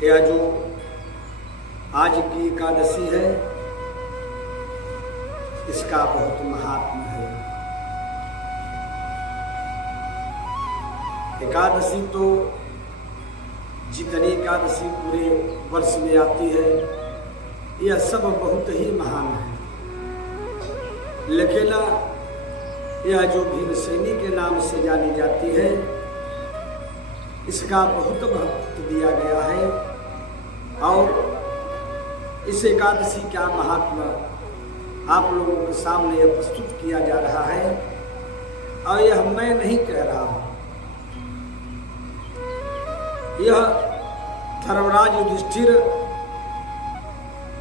यह जो आज की एकादशी है इसका बहुत महात्म्य है। एकादशी तो जितनी एकादशी पूरे वर्ष में आती है यह सब बहुत ही महान है, लेकिन यह जो भीमसेनी के नाम से जानी जाती है इसका बहुत महत्व दिया गया है और इस एकादशी का महात्मा आप लोगों के सामने प्रस्तुत किया जा रहा है। और यह मैं नहीं कह रहा हूं, यह धर्मराज युधिष्ठिर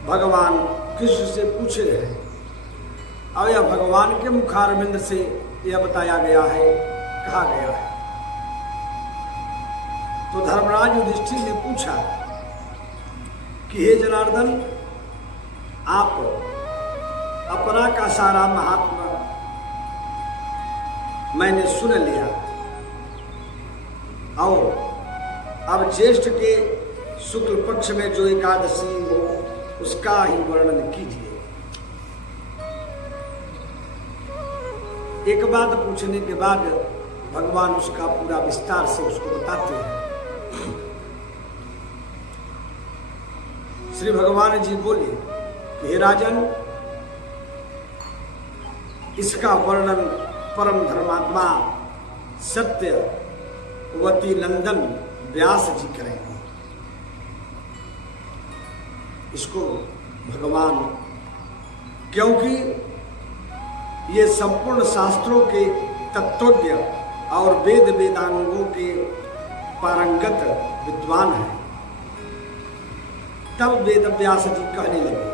भगवान कृष्ण से पूछे हैं और यह भगवान के मुखारविंद से यह बताया गया है, कहा गया है। तो धर्मराज युधिष्ठिर ने पूछा कि हे जनार्दन, आप अपना का सारा महात्मा मैंने सुन लिया और अब ज्येष्ठ के शुक्ल पक्ष में जो एकादशी हो उसका ही वर्णन कीजिए। एक बात पूछने के बाद भगवान उसका पूरा विस्तार से उसको बताते हैं। श्री भगवान जी बोले कि हे राजन, इसका वर्णन परम धर्मात्मा सत्यवती नंदन व्यास जी करेंगे। इसको भगवान, क्योंकि ये संपूर्ण शास्त्रों के तत्वज्ञ और वेद वेदांगों के पारंगत विद्वान हैं, तब वेद व्यास जी कहने लगे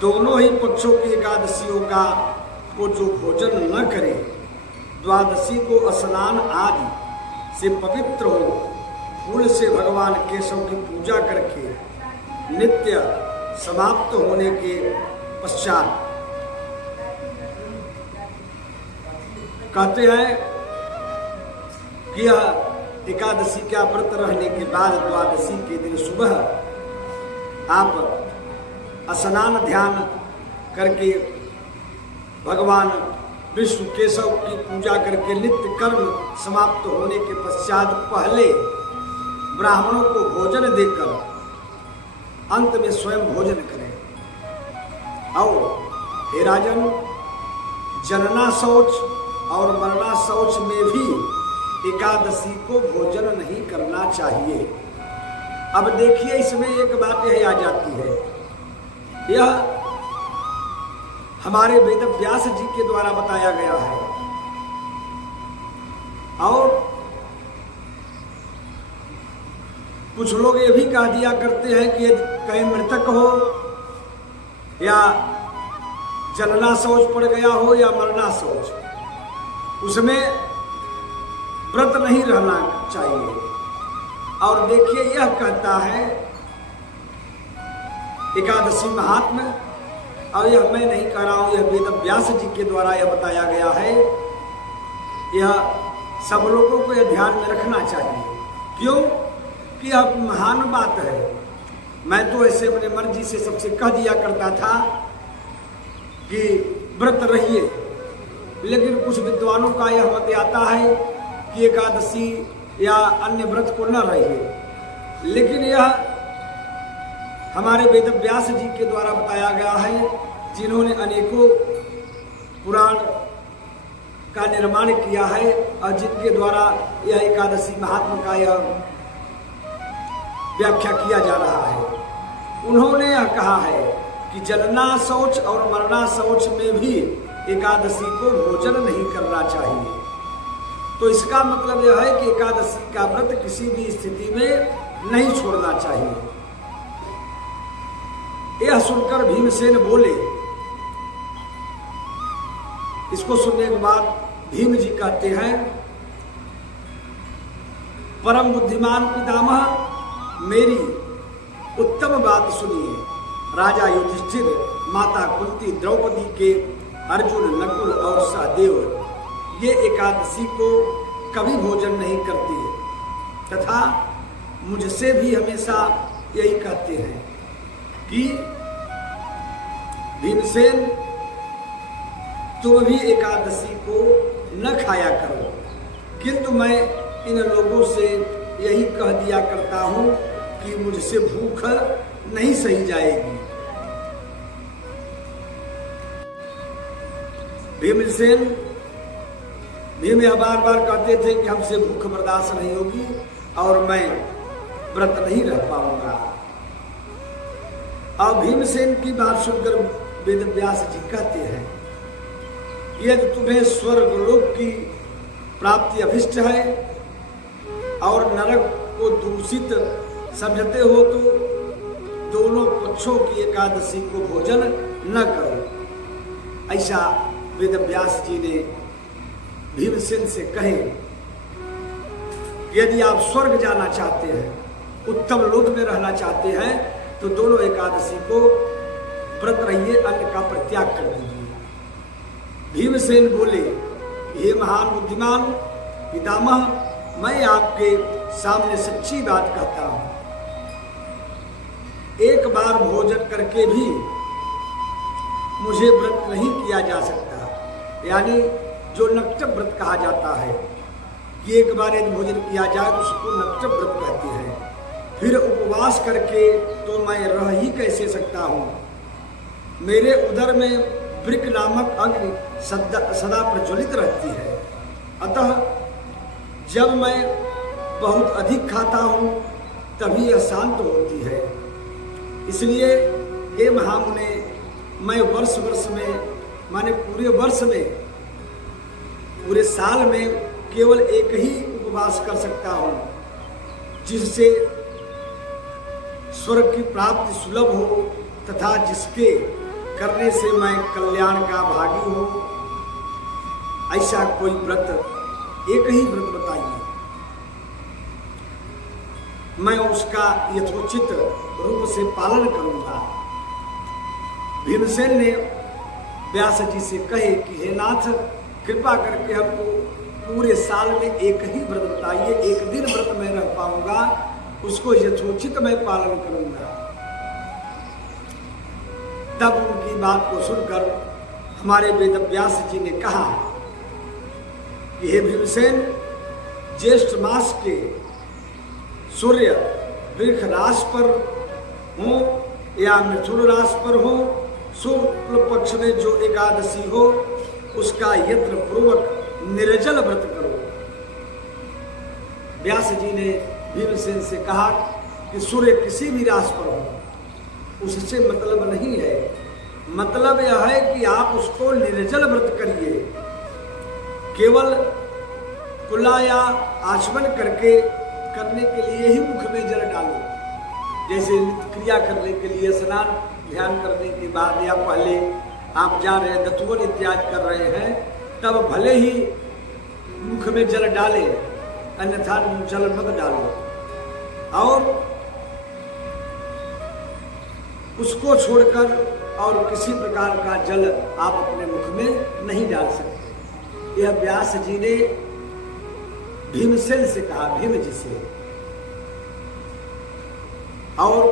दोनों ही पक्षों की एकादशियों का को जो भोजन न करे, द्वादशी को स्नान आदि से पवित्र हो, फूल से भगवान केशव की पूजा करके नित्य समाप्त होने के पश्चात कहते हैं कि यह एकादशी का व्रत रहने के बाद द्वादशी के दिन सुबह आप स्नान ध्यान करके भगवान विष्णु केशव की पूजा करके नित्य कर्म समाप्त होने के पश्चात पहले ब्राह्मणों को भोजन देकर अंत में स्वयं भोजन करें। और हे राजन, जनना शौच और मरना शौच में भी एकादशी को भोजन नहीं करना चाहिए। अब देखिए, इसमें एक बात यह आ जाती है, यह हमारे वेद व्यास जी के द्वारा बताया गया है और कुछ लोग ये भी कह दिया करते हैं कि कहीं मृतक हो या जनना शौच पड़ गया हो या मरना शौच, उसमें व्रत नहीं रहना चाहिए। और देखिए, यह कहता है एकादशी महात्म्य, और यह मैं नहीं कह रहा हूं, यह वेद व्यास जी के द्वारा यह बताया गया है। यह सब लोगों को यह ध्यान में रखना चाहिए, क्यों कि यह महान बात है। मैं तो ऐसे अपने मर्जी से सबसे कह दिया करता था कि व्रत रहिए, लेकिन कुछ विद्वानों का यह मत आता है कि एकादशी या अन्य व्रत को न रहिए, लेकिन यह हमारे वेद व्यास जी के द्वारा बताया गया है, जिन्होंने अनेकों पुराण का निर्माण किया है और जिनके द्वारा यह एकादशी महात्मा का यह व्याख्या किया जा रहा है। उन्होंने यह कहा है कि जनना शौच और मरना शौच में भी एकादशी को भोजन नहीं करना चाहिए। तो इसका मतलब यह है कि एकादशी का व्रत किसी भी स्थिति में नहीं छोड़ना चाहिए। यह सुनकर भीमसेन बोले, इसको सुनने के बाद भीम जी कहते हैं, परम बुद्धिमान पितामह, मेरी उत्तम बात सुनिए। राजा युधिष्ठिर, माता कुंती, द्रौपदी के अर्जुन, नकुल और सहदेव ये एकादशी को कभी भोजन नहीं करती है। तथा मुझसे भी हमेशा यही कहते हैं कि भीमसेन तुम भी एकादशी को न खाया करो, किंतु मैं इन लोगों से यही कह दिया करता हूं कि मुझसे भूख नहीं सही जाएगी। भीम यह बार बार कहते थे कि हमसे भूख बर्दाश्त नहीं होगी और मैं व्रत नहीं रह पाऊंगा। अब भीमसेन की बात सुनकर वेद व्यास जी कहते हैं, यदि तुम्हें स्वर्ग लोक की प्राप्ति अभिष्ट है और नरक को दूषित समझते हो तो दोनों पक्षों की एकादशी को भोजन न करो। ऐसा वेद व्यास जी ने भीमसेन से कहे, यदि आप स्वर्ग जाना चाहते हैं, उत्तम लोक में रहना चाहते हैं, तो दोनों एकादशी को व्रत रहिए, अन्न का परित्याग कर दीजिए। भीमसेन बोले, हे महान बुद्धिमान पितामह, मैं आपके सामने सच्ची बात कहता हूं, एक बार भोजन करके भी मुझे व्रत नहीं किया जा सकता। यानी जो नक्ट व्रत कहा जाता है कि एक बार यदि भोजन किया जाए तो उसको नक्ट व्रत कहते हैं। फिर उपवास करके तो मैं रह ही कैसे सकता हूँ, मेरे उदर में वृक नामक अग्नि सदा प्रज्वलित रहती है। अतः जब मैं बहुत अधिक खाता हूँ तभी यह शांत होती है। इसलिए हे महामुने, मैं वर्ष वर्ष में माने पूरे वर्ष में, पूरे साल में केवल एक ही उपवास कर सकता हूँ, जिससे स्वर्ग की प्राप्ति सुलभ हो तथा जिसके करने से मैं कल्याण का भागी हूँ। ऐसा कोई व्रत, एक ही व्रत बताइए, मैं उसका यथोचित रूप से पालन करूंगा। भीमसेन ने व्यास जी से कहे कि हे नाथ, कृपा करके हमको पूरे साल में एक ही व्रत बताइए, एक दिन व्रत में रह पाऊंगा, उसको यथोचित मैं पालन करूंगा। तब उनकी बात को सुनकर हमारे वेद व्यास जी ने कहा कि हे भीमसेन, ज्येष्ठ मास के सूर्य वृक्ष राशि पर हो या मिथुन राशि पर हो, शुक्ल पक्ष में जो एकादशी हो उसका यत्न पूर्वक निर्जल व्रत करो। व्यास जी ने भीमसेन से कहा कि सूर्य किसी भी राशि पर हो, उससे मतलब नहीं है, मतलब यह है कि आप उसको निर्जल व्रत करिए, केवल कुल्ला या आचमन करने के लिए ही मुख में जल डालो। जैसे नित्य क्रिया करने के लिए स्नान ध्यान करने के बाद या पहले आप जा रहे हैं, दतुवन इत्यादि कर रहे हैं, तब भले ही मुख में जल डाले, अन्यथा जल मत डालो। और उसको छोड़कर और किसी प्रकार का जल आप अपने मुख में नहीं डाल सकते। यह व्यास जी ने भीमसेन से कहा, भीम जी से। और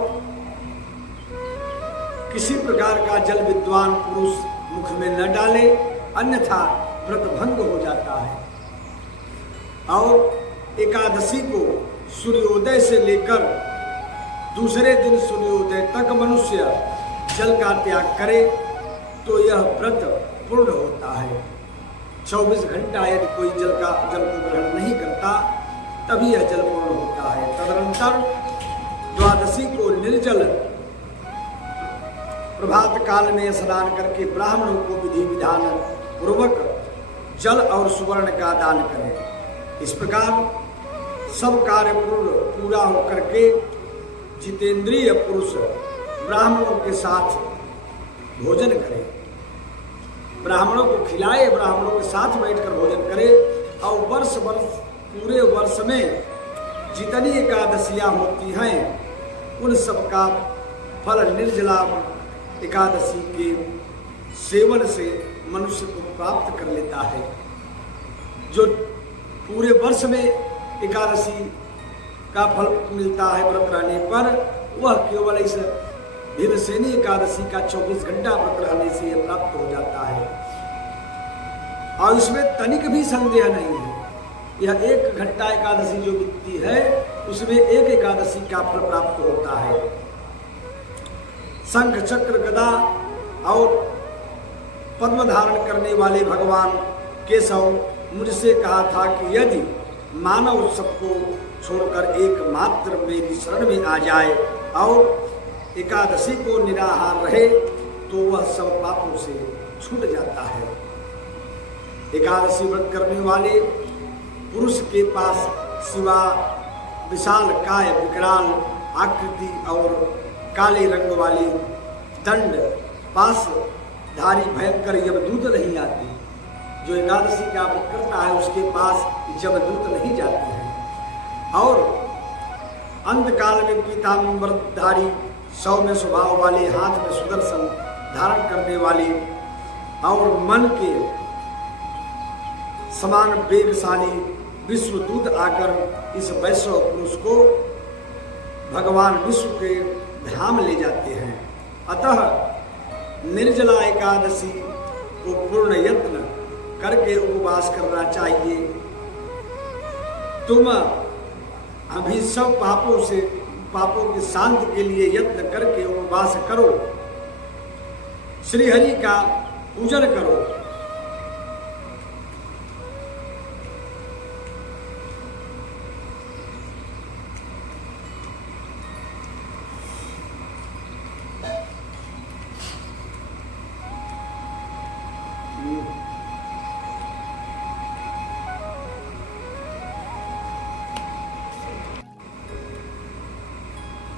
किसी प्रकार का जल विद्वान पुरुष मुख में न डाले, अन्यथा व्रत भंग हो जाता है। और एकादशी को सूर्योदय से लेकर दूसरे दिन सूर्योदय तक मनुष्य जल का त्याग करे तो यह व्रत पूर्ण होता है। 24 घंटा यदि कोई जल को ग्रहण नहीं करता तभी यह जल पूर्ण होता है। तदनंतर द्वादशी को निर्जल प्रभात काल में स्नान करके ब्राह्मणों को विधि विधान पूर्वक जल और सुवर्ण का दान करें। इस प्रकार सब कार्य पूरा होकर के जितेंद्रिय पुरुष ब्राह्मणों के साथ भोजन करे, ब्राह्मणों को खिलाए, ब्राह्मणों के साथ बैठकर भोजन करे और वर्ष पूरे वर्ष में जितनी एकादशियां होती हैं उन सब का फल निर्जला एकादशी के सेवन से मनुष्य को प्राप्त कर लेता है। जो पूरे वर्ष में एकादशी का फल मिलता है व्रत रहने पर, वह केवल इस भीमसेनी एकादशी का 24 घंटा व्रत रहने से प्राप्त हो जाता है। और इसमें तनिक भी संदेह नहीं है, यह 1 घंटा एकादशी जो बीतती है उसमें एक एकादशी का फल प्राप्त होता है। शंख चक्र गदा और पद्म धारण करने वाले भगवान केशव मुझसे कहा था कि यदि मानव सबको छोड़कर एकमात्र मेरी शरण में आ जाए और एकादशी को निराहार रहे तो वह सब पापों से छूट जाता है। एकादशी व्रत करने वाले पुरुष के पास सिवा विशाल काय, विकराल आकृति और काले रंग वाली दंड पास धारी भयंकर यमदूत नहीं आते। जो एकादशी का व्रत करता है उसके पास यमदूत नहीं जाते हैं। और अंतकाल में पीताम्बरधारी सौम्य स्वभाव वाले, हाथ में सुदर्शन धारण करने वाले और मन के समान वेगशाली विश्वदूत आकर इस वैष्णव पुरुष को भगवान विष्णु के धाम ले जाते हैं। अतः निर्जला एकादशी को पूर्ण यत्न करके उपवास करना चाहिए। तुम अभी सब पापों के शांति के लिए यत्न करके उपवास करो, श्री हरि का पूजन करो।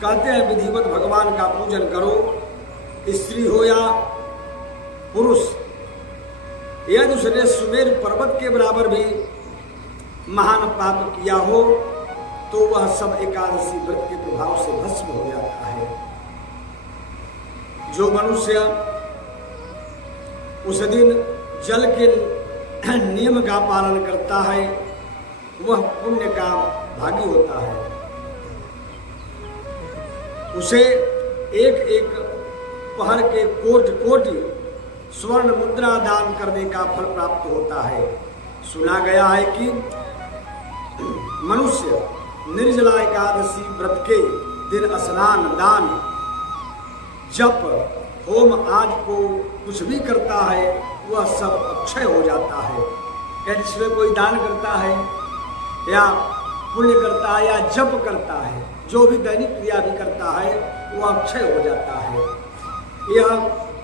कहते हैं विधिवत भगवान का पूजन करो, स्त्री हो या पुरुष। यदि उसने सुमेर पर्वत के बराबर भी महान पाप किया हो तो वह सब एकादशी व्रत के प्रभाव से भस्म हो जाता है। जो मनुष्य उस दिन जल के नियम का पालन करता है वह पुण्य का भागी होता है। उसे एक एक पहर के कोटि स्वर्ण मुद्रा दान करने का फल प्राप्त होता है। सुना गया है कि मनुष्य निर्जला एकादशी व्रत के दिन स्नान, दान, जप, होम आदि को कुछ भी करता है वह सब अक्षय हो जाता है। या जिसमें कोई दान करता है या पुण्य करता है या जप करता है, जो भी दैनिक क्रिया भी करता है वह अक्षय हो जाता है। यह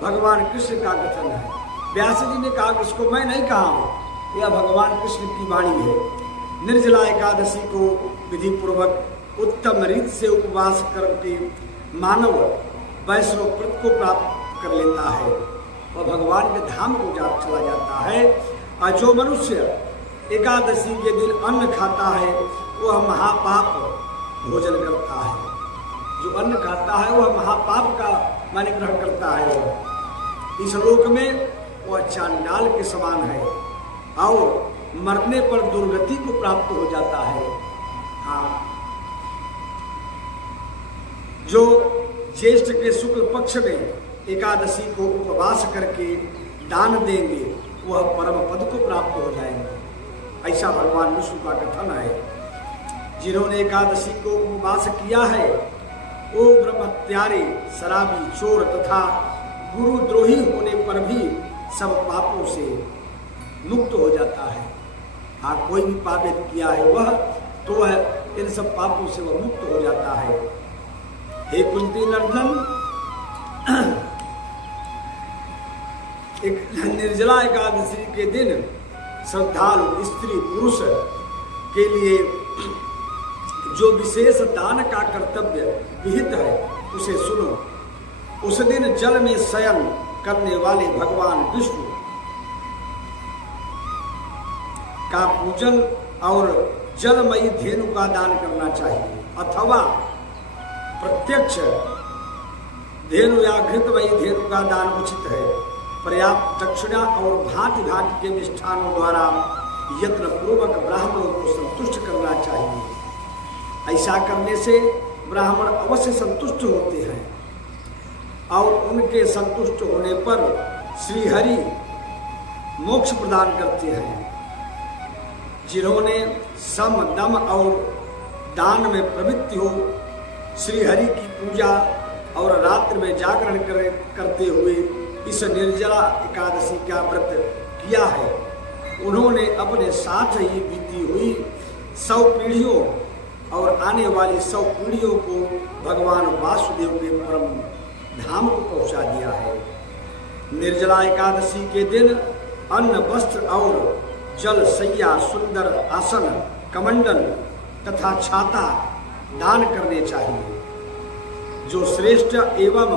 भगवान कृष्ण का कथन है। व्यास जी ने कहा कि इसको मैं नहीं कहा हूँ, यह भगवान कृष्ण की वाणी है। निर्जला एकादशी को विधि पूर्वक उत्तम रीत से उपवास करके मानव वैष्णव व्रत को प्राप्त कर लेता है और भगवान के धाम को चला जाता है। और जो मनुष्य एकादशी के दिन अन्न खाता है वह महापाप भोजन करता है। जो अन्न खाता है वह महापाप का माने ग्रहण करता है। इस लोक में वह चांडाल के समान है और मरने पर दुर्गति को प्राप्त हो जाता है। हाँ, जो ज्येष्ठ के शुक्ल पक्ष में एकादशी को उपवास करके दान देंगे वह परम पद को प्राप्त हो जाएंगे। ऐसा भगवान विष्णु का कथन है। जिन्होंने एकादशी को उपवास किया है वो ब्रह्मत्यारे, शराबी, चोर तथा गुरुद्रोही होने पर भी सब पापों से मुक्त हो जाता है। हाँ, कोई भी पाप किया है वह तो वह इन सब पापों से वह मुक्त हो जाता है। हे कुंती नंदन, एक निर्जला एकादशी के दिन श्रद्धालु स्त्री पुरुष के लिए जो विशेष दान का कर्तव्य विहित है उसे सुनो। उस दिन जल में शयन करने वाले भगवान विष्णु का पूजन और जलमयी धेनु का दान करना चाहिए अथवा प्रत्यक्ष धेनु या घृतमयी धेनु का दान उचित है। पर्याप्त दक्षिणा और भांति भांति के मिष्ठानों द्वारा यत्न पूर्वक ब्राह्मणों को संतुष्ट करना चाहिए। ऐसा करने से ब्राह्मण अवश्य संतुष्ट होते हैं और उनके संतुष्ट होने पर श्री हरि मोक्ष प्रदान करते हैं। जिन्होंने सम दम और दान में प्रवृत्ति हो श्री हरि की पूजा और रात्रि में जागरण करते हुए इस निर्जला एकादशी का व्रत किया है, उन्होंने अपने साथ ही बीती हुई 100 पीढ़ियों और आने वाली 100 पीढ़ियों को भगवान वासुदेव के परम धाम को पहुंचा दिया है। निर्जला एकादशी के दिन अन्न, वस्त्र और जल, सैया, सुंदर आसन, कमंडल तथा छाता दान करने चाहिए। जो श्रेष्ठ एवं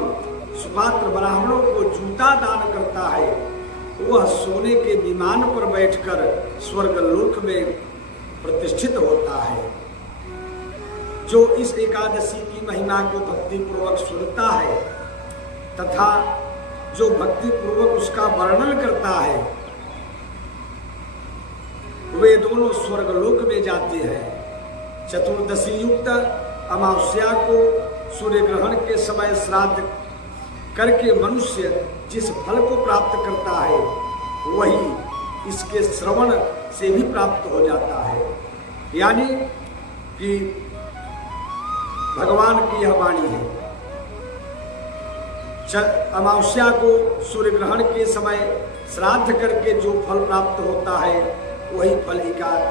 सुपात्र ब्राह्मणों को जूता दान करता है वह सोने के विमान पर बैठकर स्वर्गलोक में प्रतिष्ठित होता है। जो इस एकादशी की महिमा को भक्ति पूर्वक सुनता है तथा जो भक्ति पूर्वक उसका वर्णन करता है वे दोनों स्वर्गलोक में जाते हैं। चतुर्दशी युक्त अमावस्या को सूर्य ग्रहण के समय श्राद्ध करके मनुष्य जिस फल को प्राप्त करता है वही इसके श्रवण से भी प्राप्त हो जाता है। यानी कि भगवान की यह वाणी है। अमावस्या को सूर्य ग्रहण के समय श्राद्ध करके जो फल प्राप्त होता है वही फल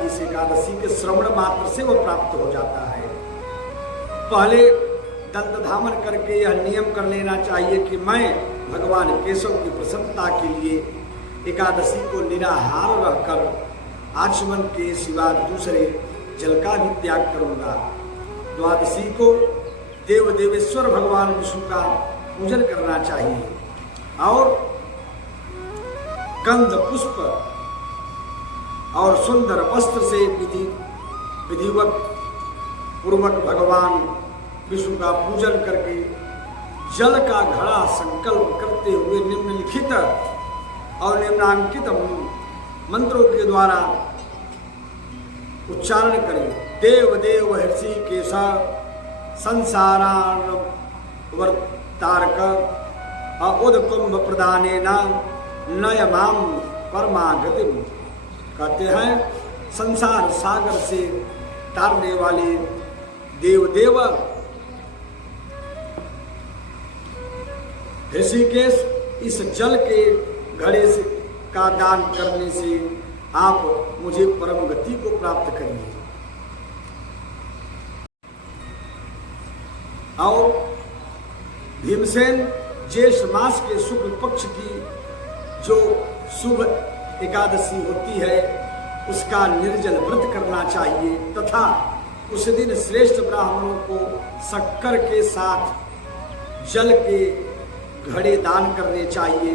इस एकादशी के श्रवण मात्र से वह प्राप्त हो जाता है। पहले दंत धामन करके यह नियम कर लेना चाहिए कि मैं भगवान केशव की प्रसन्नता के लिए एकादशी को निराहार रहकर आचमन के सिवा दूसरे जल का भी त्याग करूंगा। द्वादशी को देव देवेश्वर भगवान विष्णु का पूजन करना चाहिए और गंध, पुष्प और सुंदर वस्त्र से विधिवत पूर्वक भगवान विष्णु का पूजन करके जल का घड़ा संकल्प करते हुए निम्नलिखित और निम्नांकित मंत्रों के द्वारा उच्चारण करें। देव देव हृषिकेश संसारान वर्तारक उदकुंभ प्रदाने नय माम परमागतिम। कहते हैं संसार सागर से तारने वाले देव देव ऋषिकेश, इस जल के घड़े से का दान करने से आप मुझे परम गति को प्राप्त करिए। और भीमसेन ज्येष्ठ मास के शुक्ल पक्ष की जो शुभ एकादशी होती है उसका निर्जल व्रत करना चाहिए तथा उस दिन श्रेष्ठ ब्राह्मणों को शक्कर के साथ जल के घड़े दान करने चाहिए।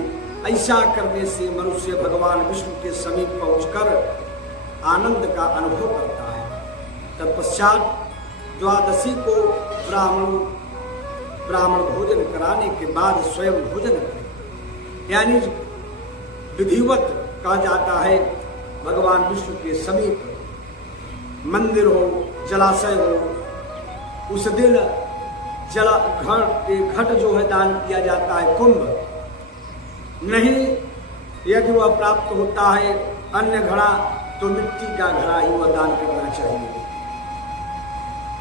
ऐसा करने से मनुष्य भगवान विष्णु के समीप पहुंचकर आनंद का अनुभव करता है। तत्पश्चात द्वादशी को ब्राह्मण भोजन कराने के बाद स्वयं भोजन करें। यानी विधिवत कहा जाता है भगवान विष्णु के समीप मंदिर हो, जलाशय हो, उस दिन घट जो है दान किया जाता है। कुंभ नहीं, यदि वह प्राप्त होता है अन्य घड़ा तो मिट्टी का घड़ा ही वह दान करना चाहिए।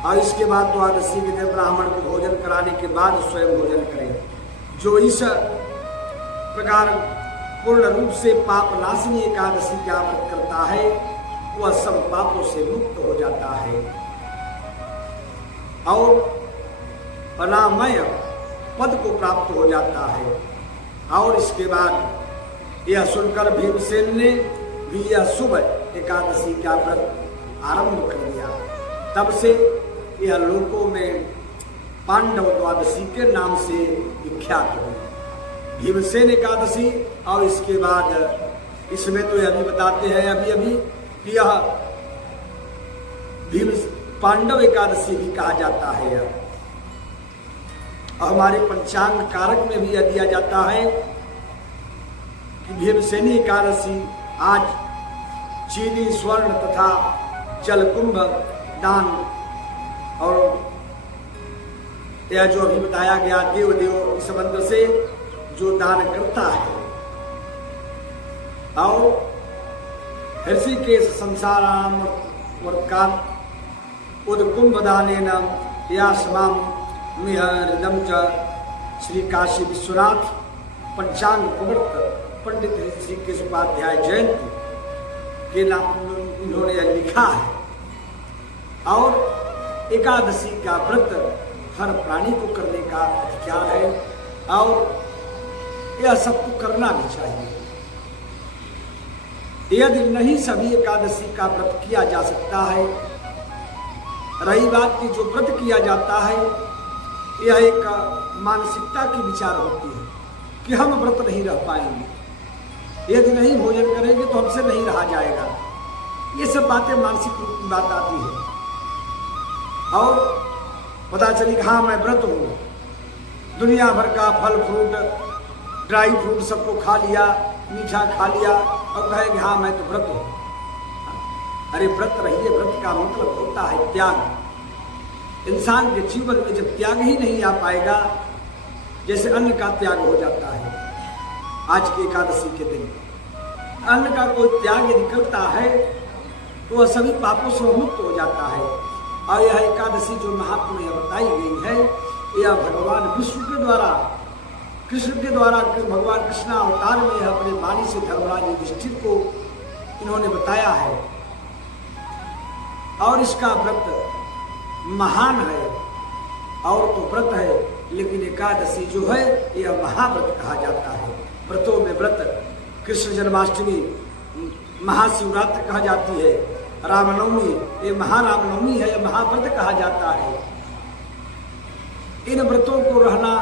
और इसके बाद द्वादशी के दिन ब्राह्मण को भोजन कराने के बाद स्वयं भोजन करें। जो इस प्रकार पूर्ण रूप से पाप नाशनी एकादशी का व्रत करता है वह सब पापों से मुक्त हो जाता है और अनामय पद को प्राप्त हो जाता है। और इसके बाद यह सुनकर भीमसेन ने भी यह शुभ एकादशी का व्रत आरंभ कर दिया। तब से यह लोकों में पांडव द्वादशी के नाम से विख्यात हुई। भीमसेन एकादशी और इसके बाद इसमें तो यह भी बताते हैं अभी कि यह भीम पांडव एकादशी भी कहा जाता है। और हमारे पंचांग कारक में भी यह दिया जाता है कि भीमसेनी एकादशी आज चीनी, स्वर्ण तथा जलकुंभ दान और यह जो अभी बताया गया देव देव इस मंत्र से जो दान करता है और ऋषिकेश संसाराम वर्काम उदकुंभदानेन यास्माम मिहृदम च श्री काशी विश्वनाथ पंचांग प्रवृत्त पंडित ऋषिकेश उपाध्याय जयंती के नाम इन्होंने लिखा है। और एकादशी का व्रत हर प्राणी को करने का अधिकार है और यह सबको करना भी चाहिए। यदि नहीं सभी एकादशी का व्रत किया जा सकता है, रही बात की जो व्रत किया जाता है यह एक मानसिकता की विचार होती है कि हम व्रत नहीं रह पाएंगे, यदि नहीं भोजन करेंगे तो हमसे नहीं रहा जाएगा। ये सब बातें मानसिक रूप की बात आती है और पता चली कि हाँ मैं व्रत हूँ, दुनिया भर का फल फ्रूट ड्राई फ्रूट सबको खा लिया, मीठा खा लिया और कहेंगे हाँ मैं तो व्रत हूँ। अरे व्रत रहिए, व्रत का मतलब होता है त्याग। इंसान के जीवन में जब त्याग ही नहीं आ पाएगा, जैसे अन्न का त्याग हो जाता है, आज की एकादशी के दिन अन्न का कोई त्याग यदि करता है तो वह सभी पापों से मुक्त हो जाता है। और यह एकादशी जो महात्मा में बताई गई है, यह भगवान विष्णु के द्वारा कृष्ण के द्वारा भगवान कृष्ण अवतार में यह अपने वाणी से धर्मराज युधिष्ठिर को इन्होंने बताया है। और इसका व्रत महान है और तो व्रत है, लेकिन एकादशी जो है यह महाव्रत कहा जाता है। व्रतों में व्रत कृष्ण जन्माष्टमी महाशिवरात्रि कहा जाती है, रामनवमी ये महारामनवमी है, यह महाव्रत कहा जाता है। इन व्रतों को रहना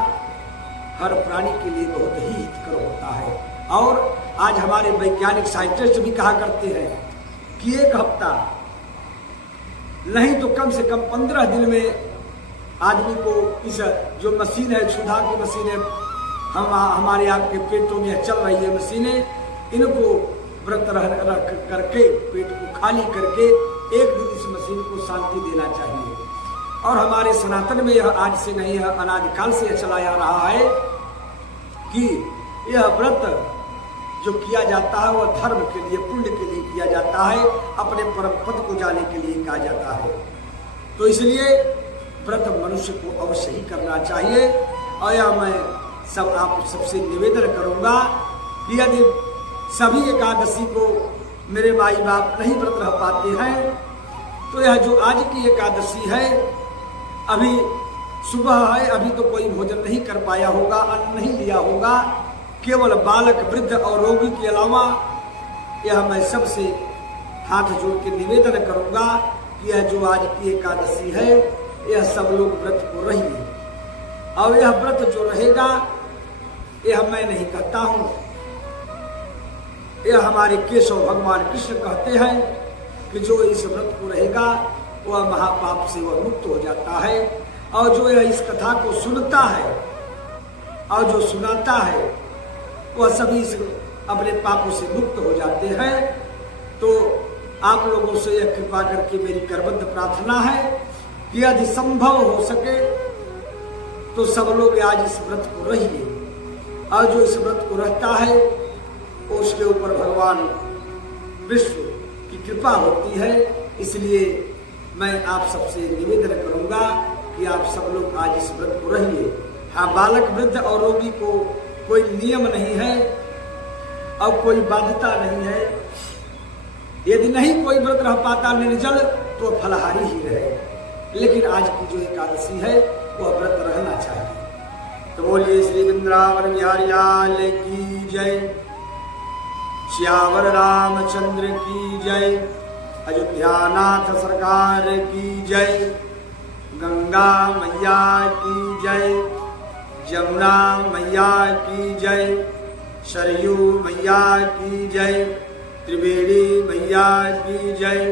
हर प्राणी के लिए बहुत ही हितकर होता है। और आज हमारे वैज्ञानिक साइंटिस्ट भी कहा करते हैं कि एक हफ्ता नहीं तो कम से कम 15 दिन में आदमी को इस जो मशीन है, क्षुधा की मशीनें हमारे आपके पेटों में चल रही है मशीनें, इनको व्रत रख करके पेट को खाली करके एक दिन इस मशीन को शांति देना चाहिए। और हमारे सनातन में यह आज से नहीं, यह अनादिकाल से चलाया रहा है कि यह व्रत जो किया जाता है वह धर्म के लिए, पुण्य के लिए किया जाता है, अपने परम पद को जाने के लिए कहा जाता है। तो इसलिए व्रत मनुष्य को अवश्य ही करना चाहिए। और यह मैं सब आप सबसे निवेदन करूंगा कि यदि सभी एकादशी को मेरे माई बाप नहीं व्रत रह पाते हैं, तो यह जो आज की एकादशी है, अभी सुबह है, अभी तो कोई भोजन नहीं कर पाया होगा, अन्न नहीं लिया होगा, केवल बालक वृद्ध और रोगी के अलावा यह मैं सबसे हाथ जोड़ के निवेदन करूंगा कि यह जो आज की एकादशी है यह सब लोग व्रत को रहिए। और यह व्रत जो रहेगा यह मैं नहीं कहता हूं, यह हमारे केशव भगवान कृष्ण कहते हैं कि जो इस व्रत को रहेगा वह महापाप से वह मुक्त हो जाता है। और जो यह इस कथा को सुनता है और जो सुनाता है वह सभी अपने पापों से मुक्त हो जाते हैं। तो आप लोगों से यह कृपा करके मेरी करबद्ध प्रार्थना है कि यदि संभव हो सके तो सब लोग आज इस व्रत को रहिए। और जो इस व्रत को रहता है उसके ऊपर भगवान विष्णु की कृपा होती है। इसलिए मैं आप सबसे निवेदन करूंगा कि आप सब लोग आज इस व्रत को रहिए। हाँ, बालक वृद्ध और रोगी को कोई नियम नहीं है और कोई बाध्यता नहीं है। यदि नहीं कोई व्रत रह पाता निर्जल तो फलाहारी ही रहे, लेकिन आज की जो एकादशी है वह व्रत रहना चाहिए। तो बोलिए श्री वृंदावन बिहारी लाल की जय, श्यावर रामचंद्र की जय, अयोध्यानाथ सरकार की जय, गंगा मैया की जय, जमुना मैया की जय, सरयू मैया की जय, त्रिवेणी मैया की जय,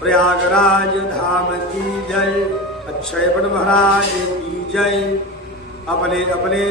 प्रयागराज धाम की जय, अक्षय वट महाराज की जय। अपने अपने